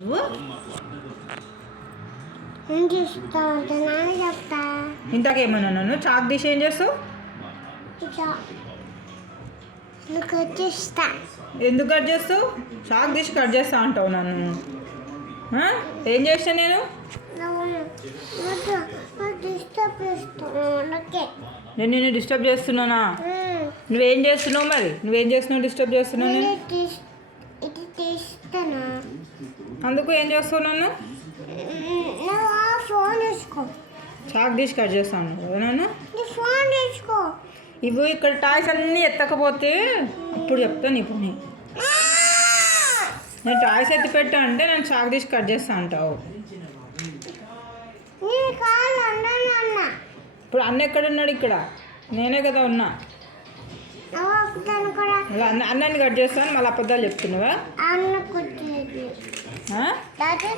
నువ్వు ఏం చేస్తా అంటే నాన్న చెప్తా ఇంతకేమన్నా నన్ను చాక్ తీసి ఏం చేస్తావు? ఇట్లా నీకు వచ్చేస్తా ఎందుకు కట్ చేస్తావు? చాక్ తీసి కట్ చేస్తా అంటావు నన్ను. ఏం చేస్తా నేను? డిస్టర్బ్ చేస్తాను అందుకే నేను నిన్ను డిస్టర్బ్ చేస్తున్నానా? నువ్వేం చేస్తున్నావు మరి? నువ్వేం చేస్తున్నావు డిస్టర్బ్ చేస్తున్నావు నేను? ఇది తీస్తాను. అందుకు ఏం చేస్తావు నన్ను? నువ్వు ఆ ఫోన్ తీసుకో. చాక్ తీసి కట్ చేస్తాను నన్ను. నీ ఫోన్ తీసుకో. ఇవి ఇక్కడ టాయ్స్ అన్నీ ఎత్తకపోతే అప్పుడు చెప్తా నీ పని. నేను టాయ్స్ ఎత్తి పెట్టా అంటే నేను చాక్ తీసి కట్ చేస్తా అంటావు. నీ కాళ్ళు అన్నాను అన్న ఇప్పుడు అన్న ఎక్కడున్నాడు? ఇక్కడ నేనే కదా ఉన్నా. అతను కూడా అన్నాన్ని కట్ చేస్తాను మళ్ళీ అబద్ధాలు చెప్తున్నావా? అన్న కుట్టేది ఆ? డాడీ